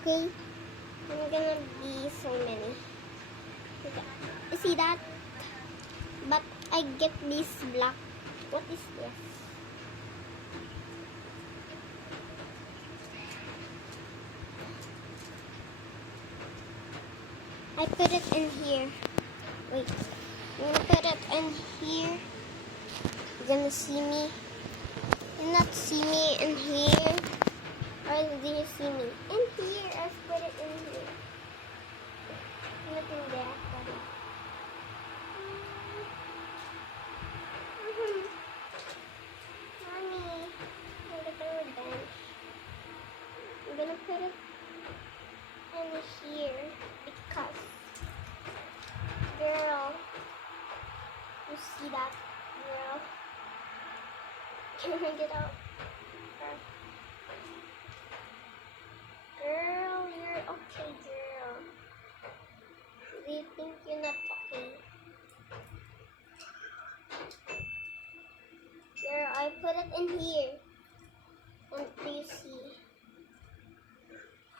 okay? I'm gonna be so many. Okay. You see that? But I get this black. What is this? I put it in here. Wait. I'm gonna put it in here. You're gonna see me. You not see me in here. Or do you see me? In here. I've put it in here. Not in there. Mommy. Look at the bench. I'm gonna put it in here. Because. Girl. You see that? Girl. Can I get out? Girl, you're okay, girl. Do you think you're not okay? Girl, I put it in here. And do you see?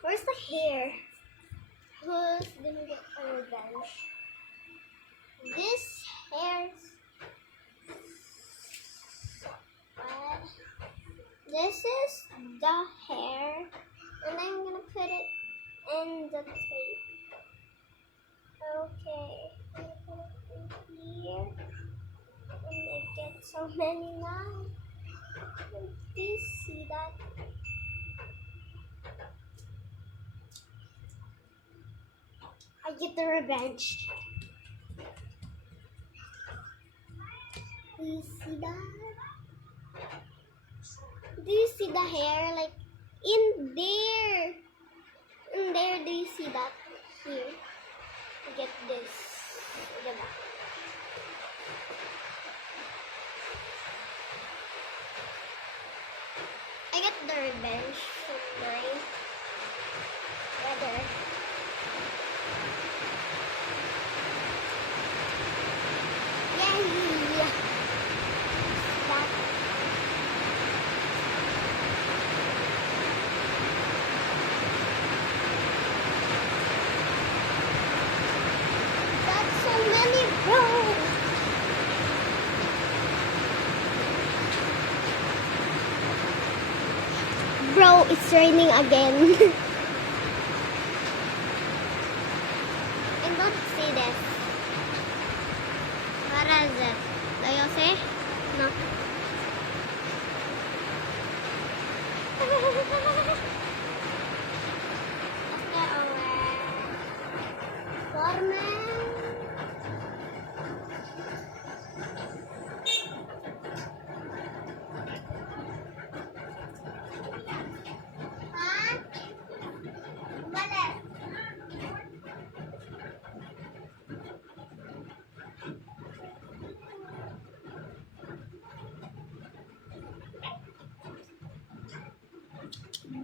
Where's the hair? Who's gonna get a revenge? This hair's... What? This is the hair. And I'm gonna put it in the tape. Okay. I'm gonna put it in here. And I get so many now. Do you see that? I get the revenge. Do you see that? Do you see the hair? Like, in there. In there, do you see that? Here. Get this. Get that. I get the revenge from my brother. Yay! That. That's so many, bro! Bro, it's raining again. I don't see this. What is it? Do you see? No. Let's get away. Foreman.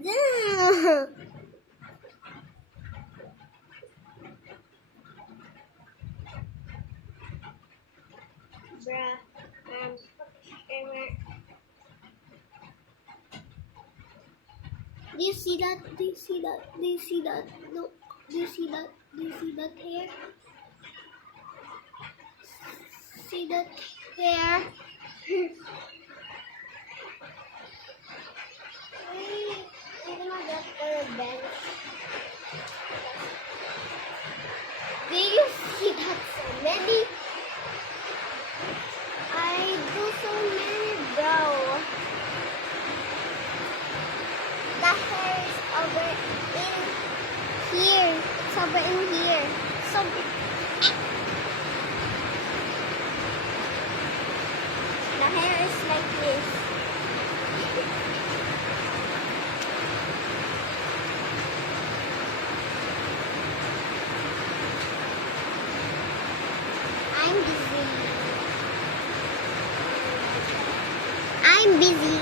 Yeah. Bruh. Do you see that? Do you see that? Do you see that? No. Do you see that? Do you see that hair? See that hair? Wait, I'm gonna get the revenge. Do you see that so many? I do so many, bro. The hair is over in here. It's over in here. So the hair is like this. I'm busy.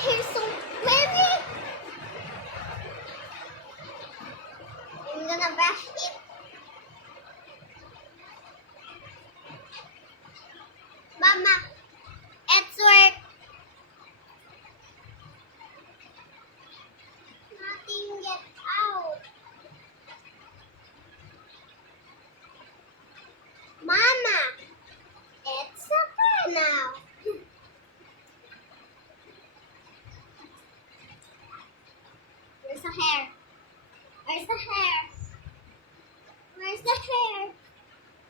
Here's so many. I'm gonna brush it. Mama, it's work. Nothing get out. Mama, it's okay now. Where's the hair? Where's the hair? Where's the hair?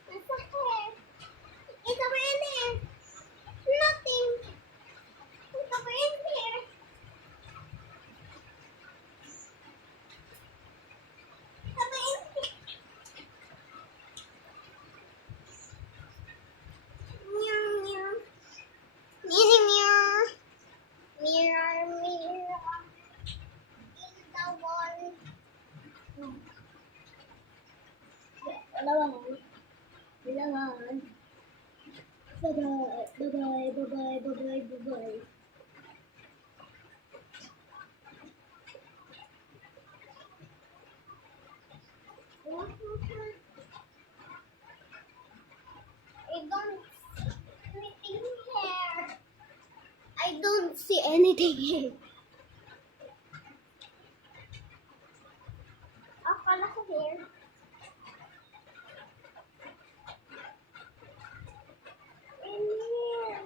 Where's the hair? It's over in there. Nothing. It's over in here. It's over in here. Meow, meow. Meow, meow. Mirror, mirror. In the wall. Dalawan. Dalawan. Bye-bye, bye-bye, bye-bye, bye-bye, bye-bye. I don't see anything here. Akala ko here. In here.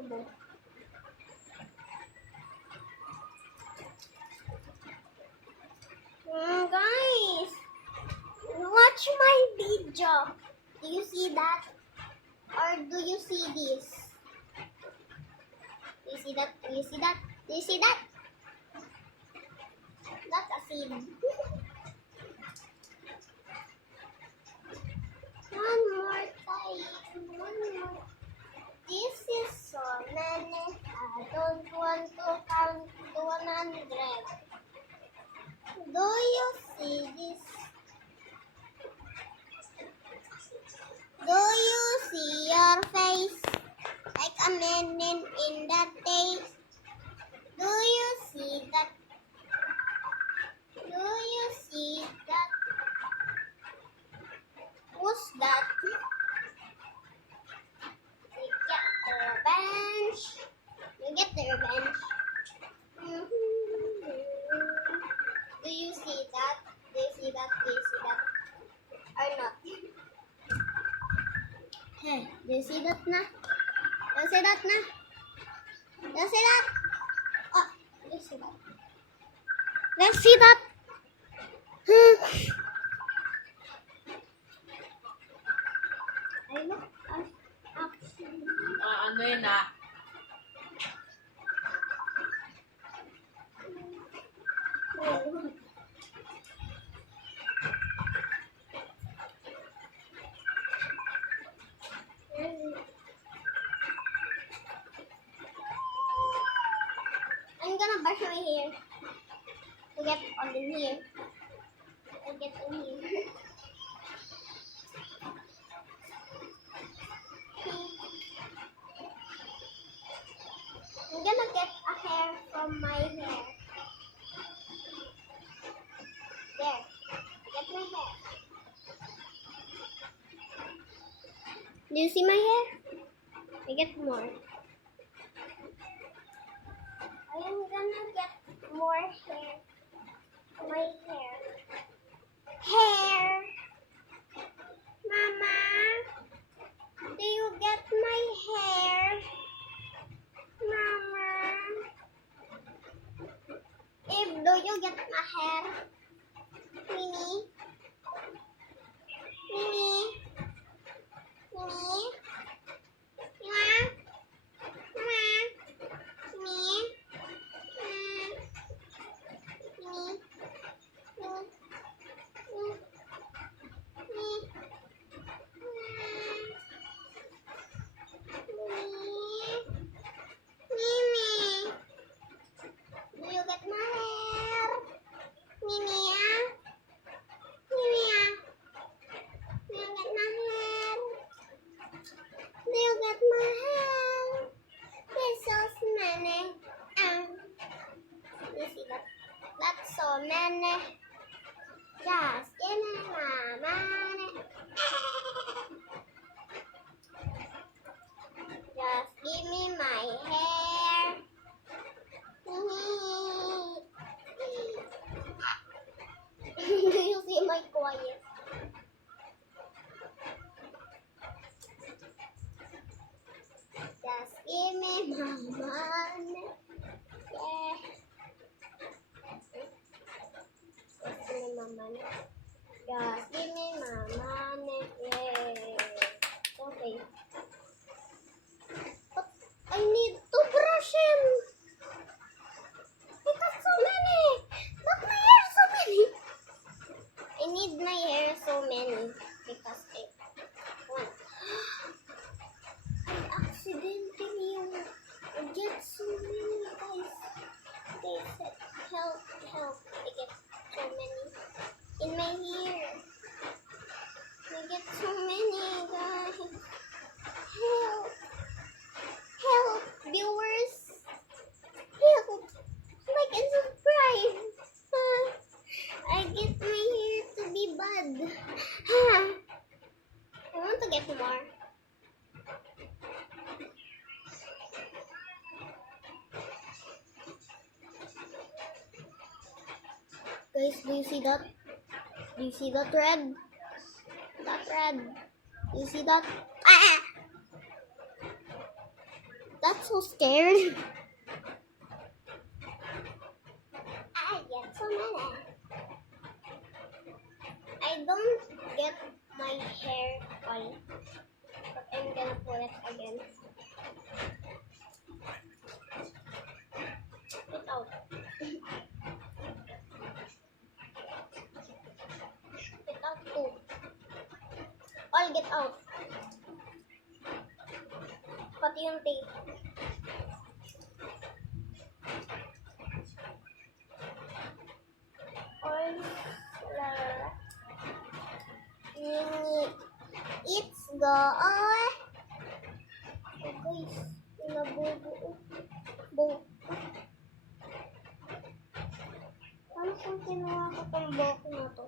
No. Guys, watch my video. Do you see that? Or do you see this? Do you see that? Do you see that? Do you see that? That's a scene. One more time. One more. This is so many. I don't want to count to 100. Do you see this? Do you see your face like a man in that day? Do you see that? Do you see that? Who's that? You get the revenge. You get the revenge. Do you see that? Do you see that? Do you see that? Or not? Hey, do you see that na? Do you see that na? Do you see that? Oh, do you see that? Let's see that. I look actually. Ano yun ah? I'm gonna brush my hair to get all in here. To get in here. I'm gonna get a hair from my hair. There. Get my hair. Do you see my hair? I get more. I am gonna get more hair. My hair. Hair. Mama, do you get my hair? Mama. Do you get my hair? Mimi? Mimi? Mimi? Yeah? many. Just give me my money. Just give me my hair. Do you see my quiet? Just give me my money. Yeah. Just give me my money. Just give me my money. Yeah. Okay. But I need to brush him. I got so many. But my hair so many. I need my hair so many because I want. I accidentally get so many, guys. They said help, help. I get so many in my hair. I get so many, guys. Help, help, viewers. Help, like and subscribe. I get my hair to be bad. I want to get more. Guys, do you see that? Do you see that red? That red. Do you see that? Ah! That's so scared. I get so many. I don't get my hair all, but I'm gonna pull it again. Get out. Get out too. All get out. Pati yung tape. All it's go. Oh guys, nabubuo. Ano kung kinuha ko tong buhok na to?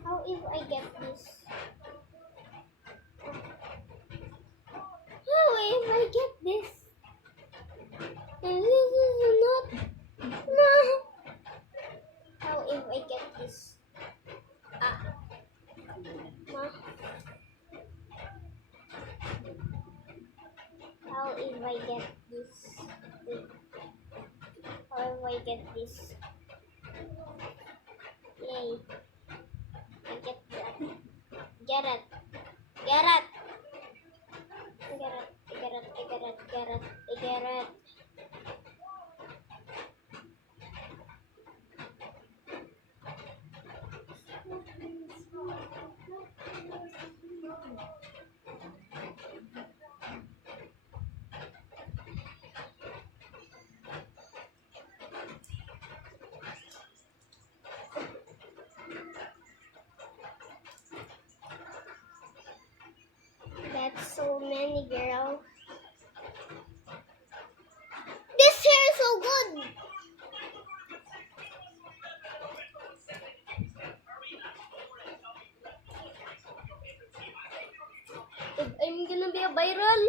How if I get this? How if I get this? And this is not. No. How if I get this? Ma. How if I get this? Wait. How if I get this? Yay. I get that. Get it. Get it. I get it. I get it. I get it. Get it. I get it. That's so many, girl. This hair is so good. If I'm gonna be a viral.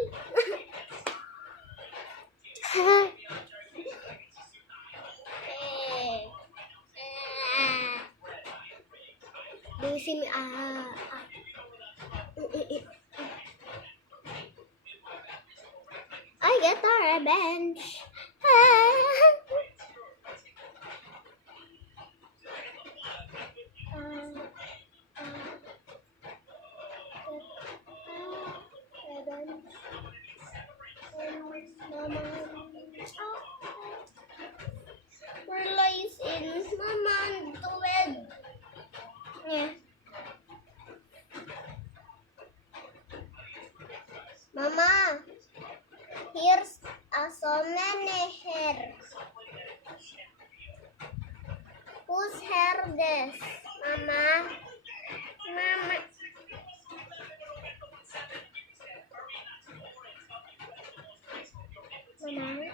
Do you see me? I get a revenge. Perla is in Mama to bed. Yeah. Mama, here's so many hair. Whose hair this? Mama. Mama. Mama.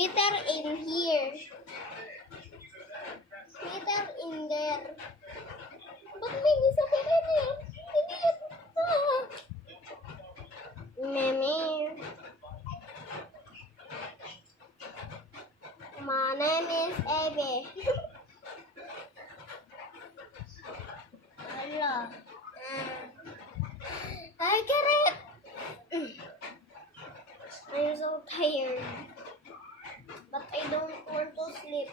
Sweater in here. Sweater in there. Ba't may isa pa rin eh? Hindi yan. Meme. My name is Abby. Hello. Hi, Carrot. I'm so tired. But I don't want to sleep.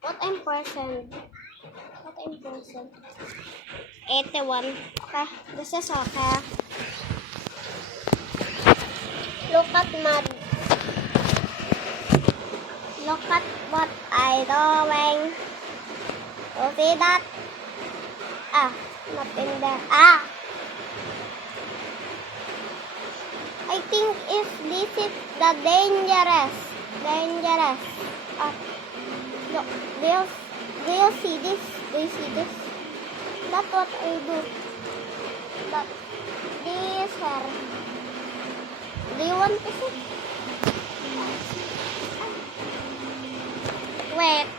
What I'm present? What I'm present? 81. Okay, this is okay. Look at mud. Look at what I doing. You see that? Ah, not in there. Ah! I think if this is the dangerous. Ah, look, do you see this? Do you see this? That's what I do. But this hair. Do you want to see? Wait.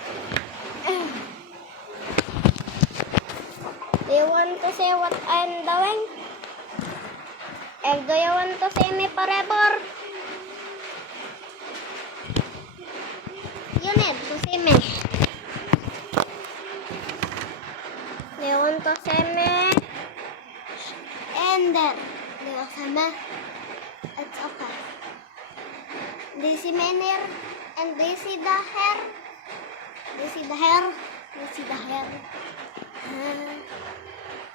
Do you want to see what I'm doing? And do you want to see me forever? You need to see me. Do you want to see me? And then, do you see me? It's okay. Do you see me here? And do you see the hair? Do you see the hair? Do you see the hair?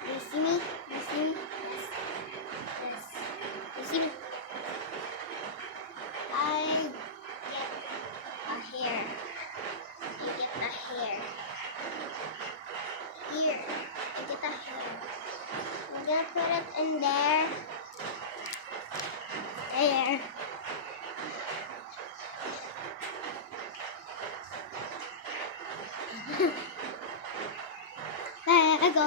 Do you see me? Do you see me? Yes. Do you see me? I get a hair. I get a hair. Here. I get a hair. I'm gonna put it in there. There. There I go.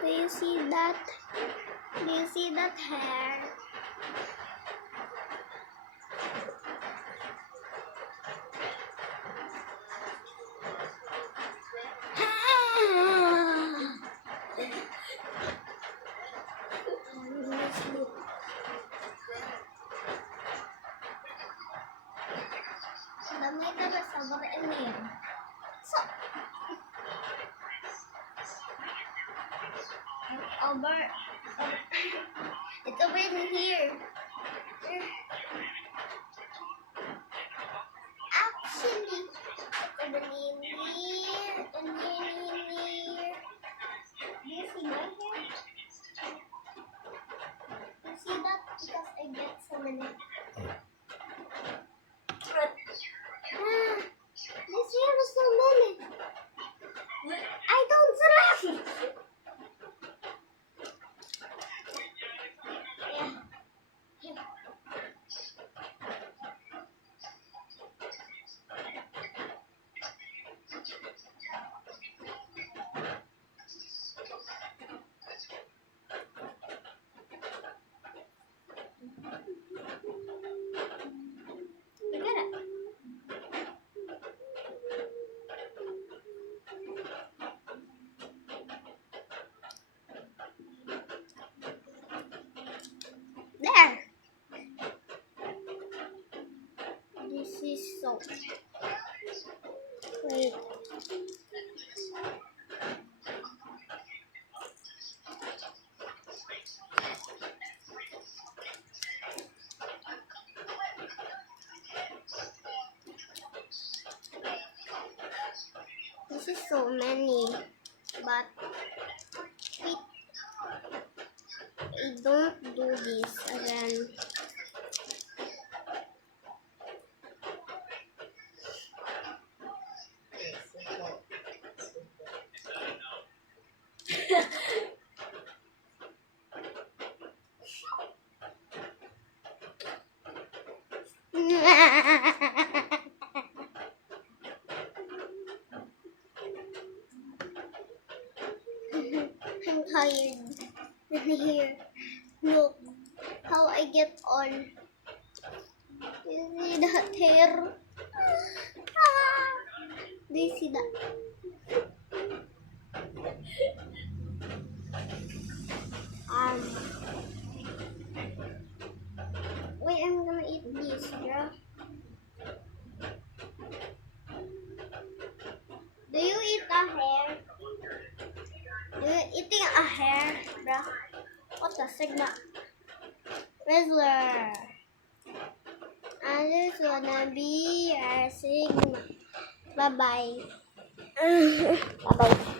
Do you see that? Do you see that hair? Damay ka ba sa baraan na yan? So, it's over in here. Actually, it's over in here, and then in here. Do you see my hair? You see that? Because I get so many. This hair is so many. I don't like. Look at it. There. This is so. Wait. This is so many, but don't do this again. I'm tired. Here, look how I get on. You see that hair? Do you see that? Wait, I'm gonna eat this, bro. Do you eat a hair? Do you eating a hair, bro? What the sigma? Rizzler. And this gonna be a sigma. Bye bye. Bye bye.